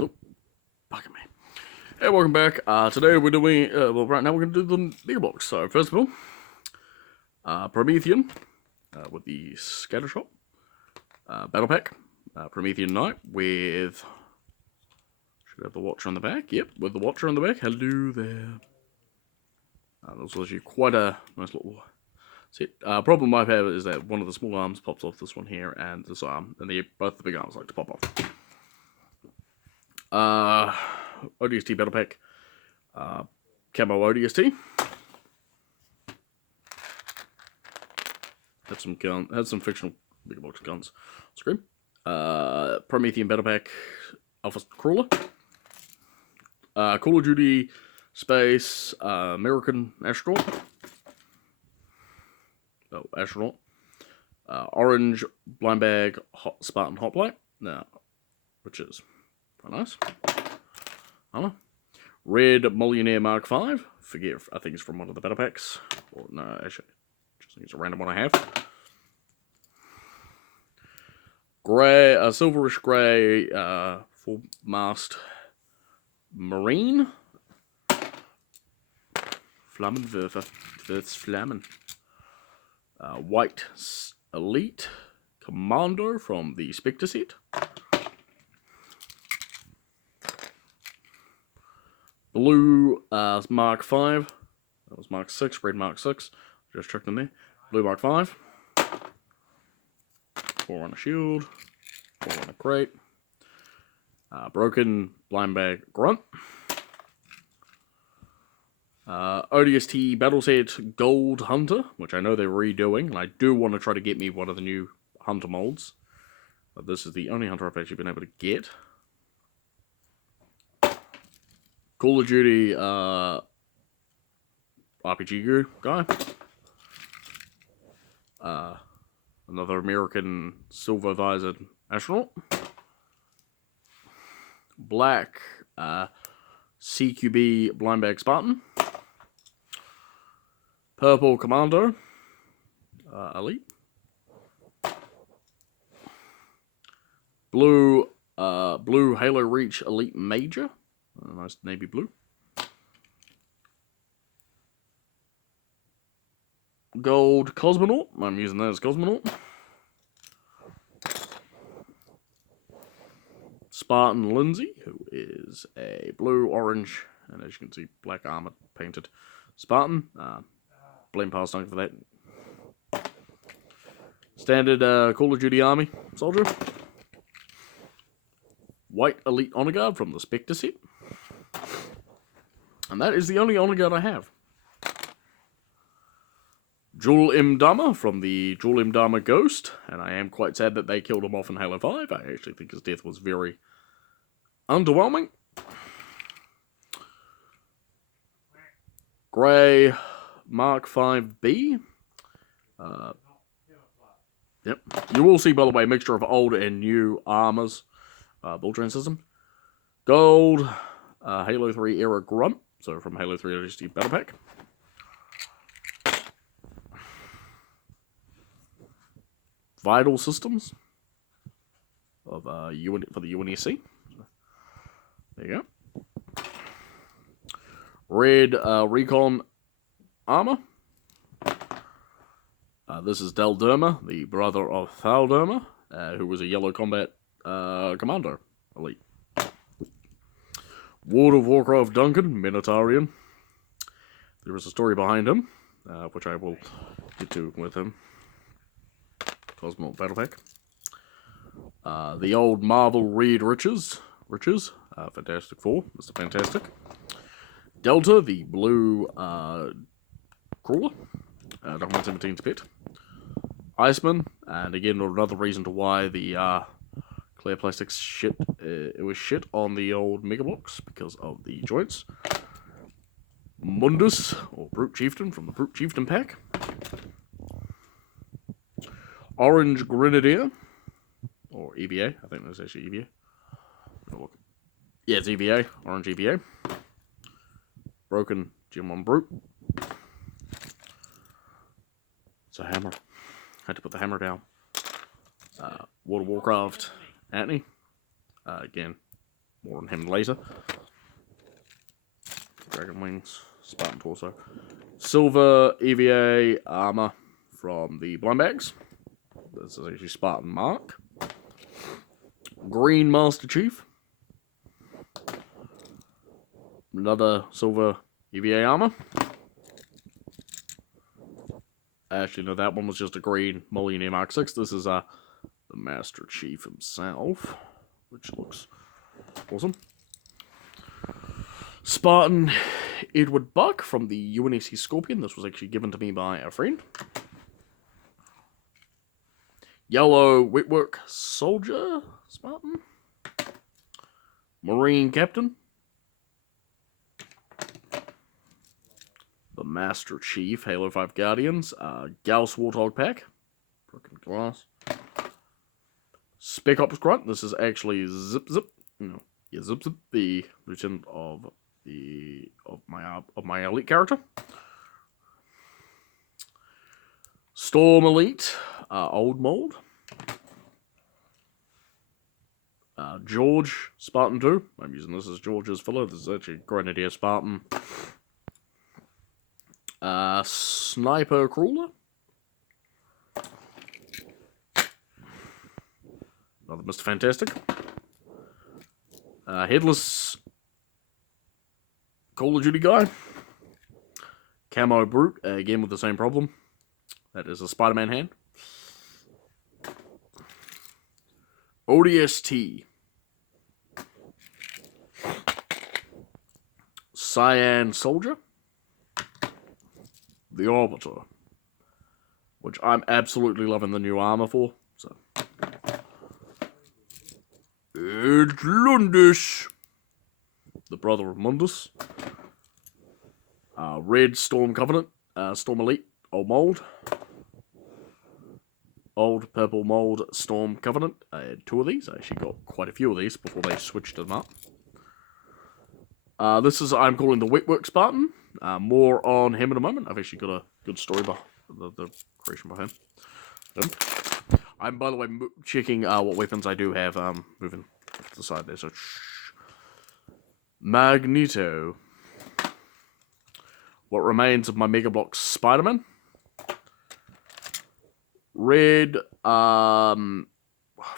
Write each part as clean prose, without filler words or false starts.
Oh, fucking me. Hey, welcome back. Today we're doing, right now we're going to do the Mega Box. So, first of all, Promethean, with the Scatter Shot. Battle Pack, Promethean Knight with, should have the Watcher on the back. Yep, with the Watcher on the back. Hello there. That's actually quite a nice little set. Problem I've had is that one of the small arms pops off this one here and this arm, and both the big arms like to pop off. ODST Battle Pack, Camo ODST. Had some fictional Mega Box guns. Scream. Promethean Battle Pack, Alpha Crawler. Call of Duty Space, American Astronaut. Oh, Astronaut. Orange Blind Bag Spartan Hoplite. No, which is quite nice. Red Millionaire Mark V. Forget, I think it's from one of the battle packs. Or no, actually, just think it's a random one I have. Grey, silverish grey, full mast Marine. Flammenwerfer. That's Flammen. White Elite Commando from the Spectre set. Blue Mark V. That was Mark 6, red Mark 6. Just checked in there. Blue Mark 5. 4 on a shield. 4 on a crate. Broken Blind Bag Grunt. ODST Battle Set Gold Hunter, which I know they're redoing, and I do want to try to get me one of the new Hunter molds. But this is the only Hunter I've actually been able to get. Call of Duty RPG guy. Another American silver visored astronaut. Black CQB blind bag Spartan. Purple Commando Elite. Blue Halo Reach Elite Major. Nice navy blue. Gold Cosmonaut. I'm using that as Cosmonaut. Spartan Lindsay, who is a blue, orange, and as you can see, black armor painted Spartan. Blame past for that. Standard Call of Duty Army soldier. White Elite Honor Guard from the Spectre set. And that is the only Honor Guard I have. Jul Imdama from the Jul Imdama Ghost. And I am quite sad that they killed him off in Halo 5. I actually think his death was very underwhelming. Grey Mark 5B. Yep. You will see, by the way, a mixture of old and new armors. Build train system. Gold Halo 3 era Grunt. So from Halo 3 ODST Battle Pack. Vital Systems of for the UNSC. There you go. Red Recon Armor. This is Delderma, the brother of Thalderma, who was a Yellow Combat Commando Elite. World of Warcraft Duncan, Minotaurian. There is a story behind him, which I will get to with him. Cosmonaut Battle Pack. The old Marvel Reed Riches, Fantastic Four, Mr. Fantastic. Delta, the blue Crawler, Document 17's pet. Iceman, and again, another reason to why the clear plastics shit, it was shit on the old Mega Box because of the joints. Mundus, or Brute Chieftain from the Brute Chieftain pack. Orange Grenadier, or EVA, I think that's actually EVA. Yeah, it's EVA, Orange EVA. Broken G1 Brute. It's a hammer. Had to put the hammer down. World of Warcraft Antony. Again, More on him later. Dragon Wings, Spartan Torso. Silver EVA armor from the blind bags. This is actually Spartan Mark. Green Master Chief. Another silver EVA armor. Actually, no, that one was just a green Millionaire Mark 6. This is the Master Chief himself, which looks awesome. Spartan Edward Buck from the UNSC Scorpion. This was actually given to me by a friend. Yellow Wetwork Soldier Spartan. Marine Captain. The Master Chief, Halo 5 Guardians. Gauss Warthog Pack. Broken glass. Spec Ops Grunt. This is actually Zip. No, yeah, Zip, the lieutenant of my elite character. Storm Elite, Old Mold. George Spartan 2. I'm using this as George's filler. This is actually Grenadier Spartan. Sniper Crawler. Another Mr. Fantastic. Headless Call of Duty guy. Camo Brute, again with the same problem. That is a Spider-Man hand. ODST. Cyan Soldier. The Arbiter. Which I'm absolutely loving the new armor for. So. It's Lundus. The brother of Mundus. Red Storm Covenant. Storm Elite. Old Mold. Old Purple Mold Storm Covenant. I had 2 of these. I actually got quite a few of these before they switched them up. This is, I'm calling the Wetwork Spartan. More on him in a moment. I've actually got a good story behind the creation behind him. I'm, by the way, checking what weapons I do have. Moving to the side there. So, Magneto. What remains of my Mega Block Spider-Man. Red, I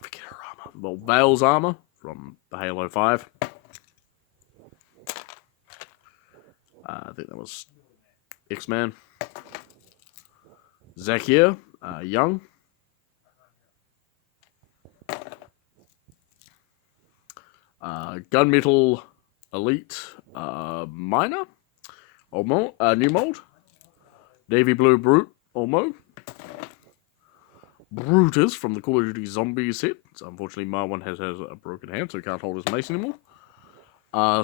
forget her armor. Well, Vale's armor from the Halo 5. I think that was X-Man. Zakia, Young. Gunmetal Elite, Minor. Old mold, New Mold. Navy Blue Brute, Old Mold. Brutus from the Call of Duty Zombies set. So unfortunately, my one has a broken hand, so can't hold his mace anymore.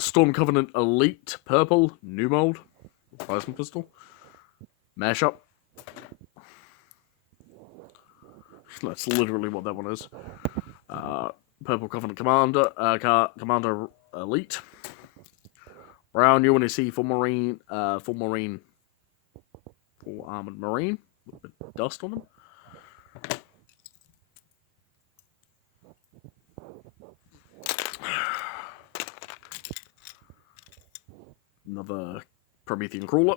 Storm Covenant Elite Purple, New Mold. Plasma Pistol. Mashup. That's literally what that one is. Purple Covenant Commander, Commander Elite. Brown UNSC Full Marine, Full Armored Marine. A little bit of dust on them. Another Promethean Crawler.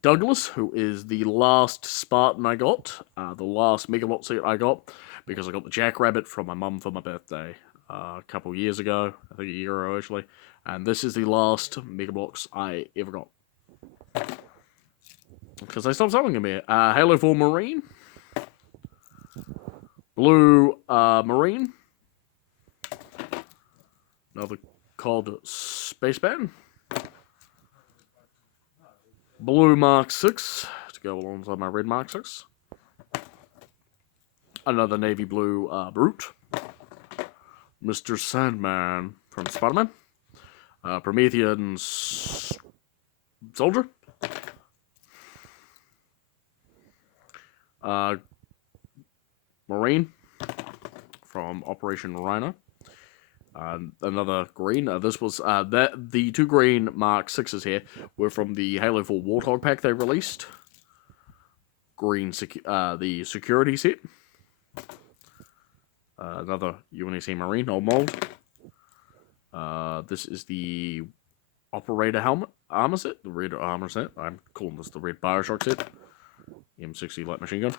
Douglas, who is the last Spartan I got. The last Mega Lot set I got. Because I got the Jackrabbit from my mum for my birthday. A couple years ago. I think a year ago, actually. And this is the last Mega Blocks I ever got. Because they stopped selling them here. Halo 4 Marine. Blue Marine. Another COD Spaceman. Blue Mark 6 to go alongside my red Mark 6. Another navy blue Brute. Mr. Sandman from Spider-Man. Promethean Soldier. Marine from Operation Rhino. Another green. This was the 2 green Mark 6s here were from the Halo 4 Warthog pack they released. Green, the security set. Another UNSC Marine, old mold. This is the Operator helmet armor set, the red armor set. I'm calling this the red Bioshock set. M60 light machine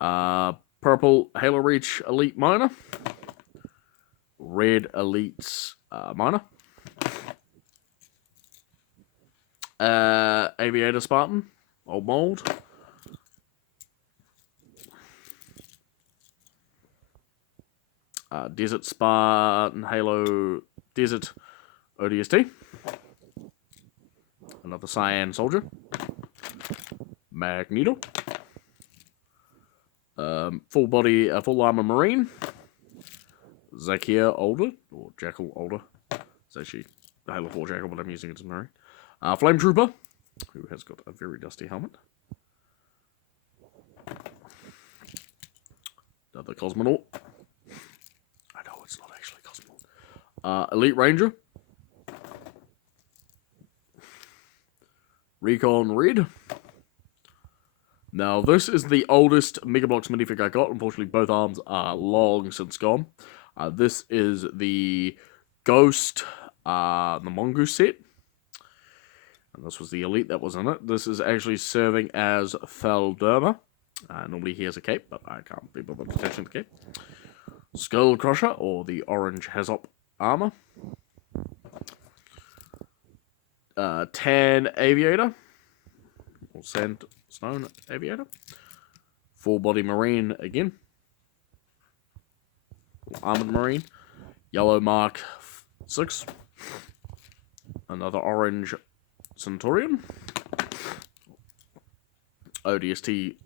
gun. Purple Halo Reach Elite Miner. Red Elite Miner. Aviator Spartan, old mold. Desert Spartan Halo Desert ODST. Another Cyan Soldier. Magneto. Full body, full armor Marine. Zakia Older, or Jackal Older. It's actually the Halo 4 Jackal, but I'm using it as Marine. Flame Trooper, who has got a very dusty helmet. Another Cosmonaut. I know it's not actually Cosmonaut. Elite Ranger. Recon Red. Now, this is the oldest Megablox minifig I got. Unfortunately, both arms are long since gone. This is the Ghost, the Mongoose set. And this was the Elite that was in it. This is actually serving as Thalderma. Normally he has a cape, but I can't be bothered attaching the cape. Skull Crusher, or the Orange Hazop armor. Tan Aviator, or Sandstone Aviator. Full body Marine again. Armored Marine. Yellow Mark 6. Another Orange Centurion. ODST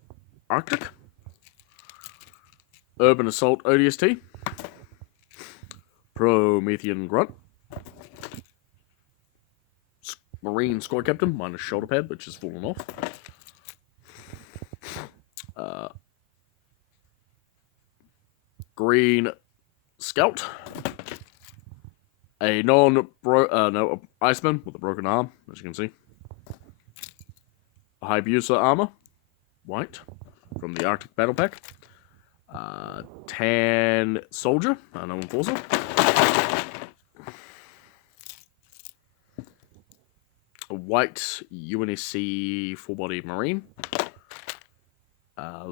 Arctic. Urban Assault ODST. Promethean Grunt. Marine Squad Captain, minus shoulder pad, which has fallen off. Green Scout. A Iceman with a broken arm, as you can see. Hayabusa armor, white, from the Arctic Battle Pack. Tan Soldier, no Enforcer. A white UNSC full-body Marine.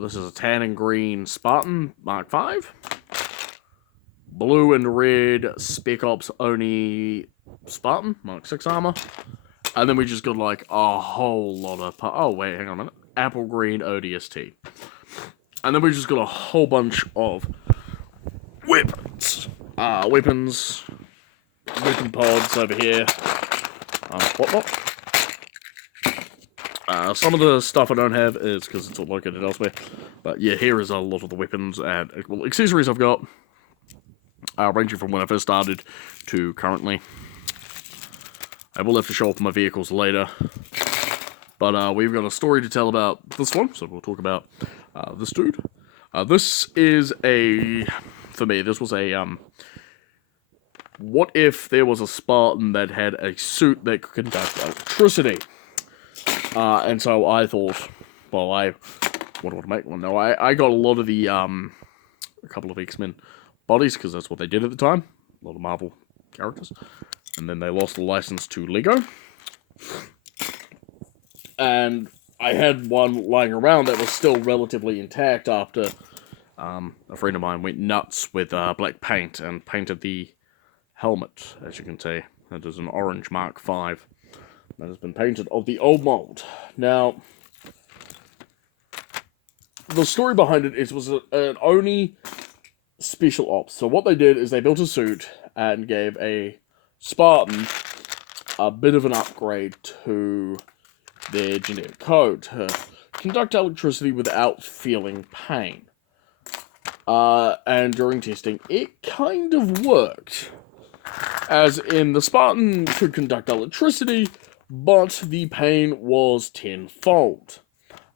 This is a tan and green Spartan Mark 5. Blue and red Spec Ops Oni Spartan Mark 6 armor. And then we just got like a whole lot of... Oh, wait, hang on a minute. Apple green ODST. And then we just got a whole bunch of weapons. Weapon pods over here. Whatnot. Some of the stuff I don't have is because it's all located elsewhere. But yeah, here is a lot of the weapons and accessories I've got. Ranging from when I first started to currently. I will have to show off my vehicles later. But we've got a story to tell about this one, so we'll talk about this dude. This is for me, this was a, what if there was a Spartan that had a suit that could conduct electricity? And so I thought, well, what do I want to make one? No, I got a lot of the, a couple of X-Men bodies, because that's what they did at the time. A lot of Marvel characters. And then they lost the license to Lego. And I had one lying around that was still relatively intact after a friend of mine went nuts with black paint and painted the helmet, as you can see. It is an orange Mark 5 that has been painted of the old mold. Now, the story behind it was an Oni special ops. So what they did is they built a suit and gave a Spartan a bit of an upgrade to their genetic code to conduct electricity without feeling pain. And during testing, it kind of worked. As in, the Spartan could conduct electricity, but the pain was tenfold.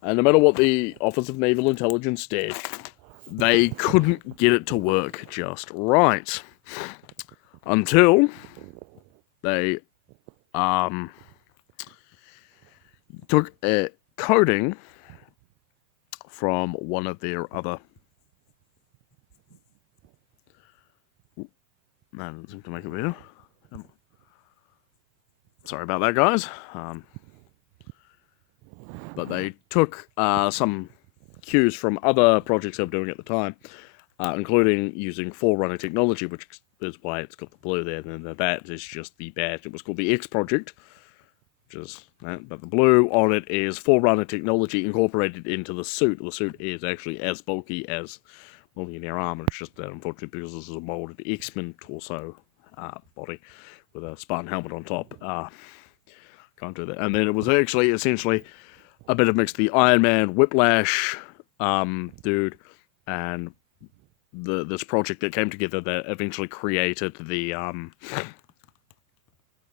And no matter what the Office of Naval Intelligence did, they couldn't get it to work just right. Until they took a coding from one of their other That doesn't seem to make it better. Sorry about that, guys. But they took some cues from other projects they were doing at the time, including using Forerunner technology, which is why it's got the blue there. And that is just the badge. It was called the X Project, which is that. But the blue on it is Forerunner technology incorporated into the suit. The suit is actually as bulky as Millionaire Armor. It's just that, unfortunately, because this is a molded X-Men torso body with a Spartan helmet on top, can't do that. And then it was actually essentially a bit of mix, the Iron Man Whiplash dude, and this project that came together that eventually created the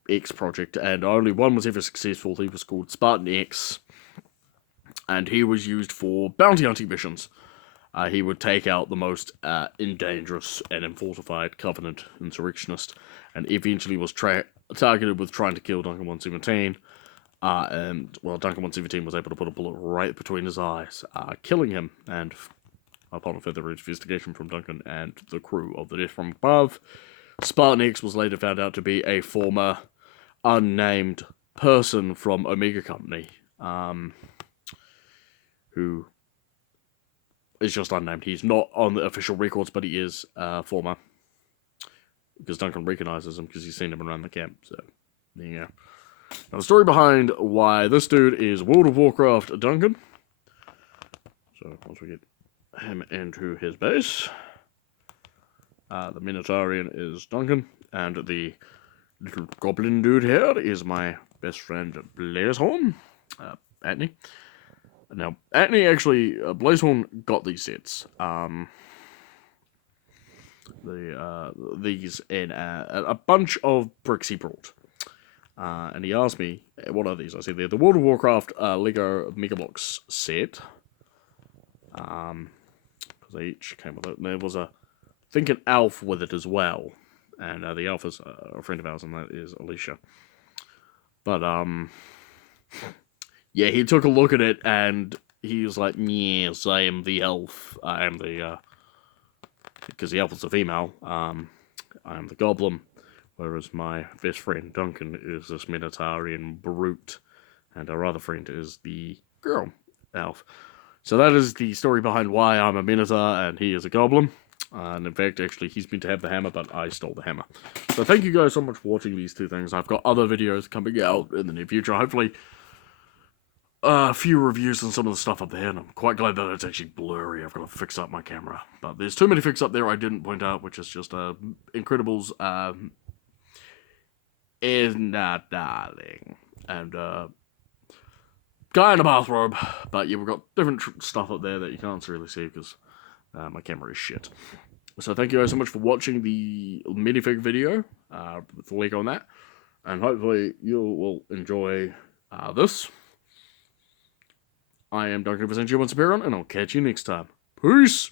X Project, and only one was ever successful. He was called Spartan X, and he was used for bounty hunting missions. He would take out the most dangerous and unfortified Covenant insurrectionist, and eventually was targeted with trying to kill Duncan 117. And, well, Duncan 117 was able to put a bullet right between his eyes, killing him. And upon further investigation from Duncan and the crew of the Death from Above, Spartan X was later found out to be a former unnamed person from Omega Company, who is just unnamed. He's not on the official records, but he is former, because Duncan recognizes him because he's seen him around the camp. So there you go. Now the story behind why this dude is World of Warcraft Duncan. So once we get him into his base, the Minotaurian is Duncan, and the little goblin dude here is my best friend Blazehorn, Atney. Now, Atney actually, Blazehorn got these sets. These in a bunch of bricks he brought. And he asked me, what are these? I said, they're the World of Warcraft Lego Mega Bloks set. Because they each came with it. And there was I think an elf with it as well. And the elf is a friend of ours, and that is Alicia. But, yeah, he took a look at it, and he was like, yes, I am the elf. I am the, because the elf is a female, I am the goblin, whereas my best friend, Duncan, is this Minotaurian brute, and our other friend is the girl elf. So that is the story behind why I'm a Minotaur, and he is a goblin. And in fact, actually, he's meant to have the hammer, but I stole the hammer. So thank you guys so much for watching these two things. I've got other videos coming out in the near future, hopefully a few reviews on some of the stuff up there, and I'm quite glad that it's actually blurry. I've got to fix up my camera. But there's too many fixes up there I didn't point out, which is just Incredibles, darling, and guy in a bathrobe. But yeah, we've got different stuff up there that you can't really see because my camera is shit. So thank you guys so much for watching the minifig video with the link on that, and hopefully you will enjoy this. I am Dr. Vincent One Superon, and I'll catch you next time. Peace!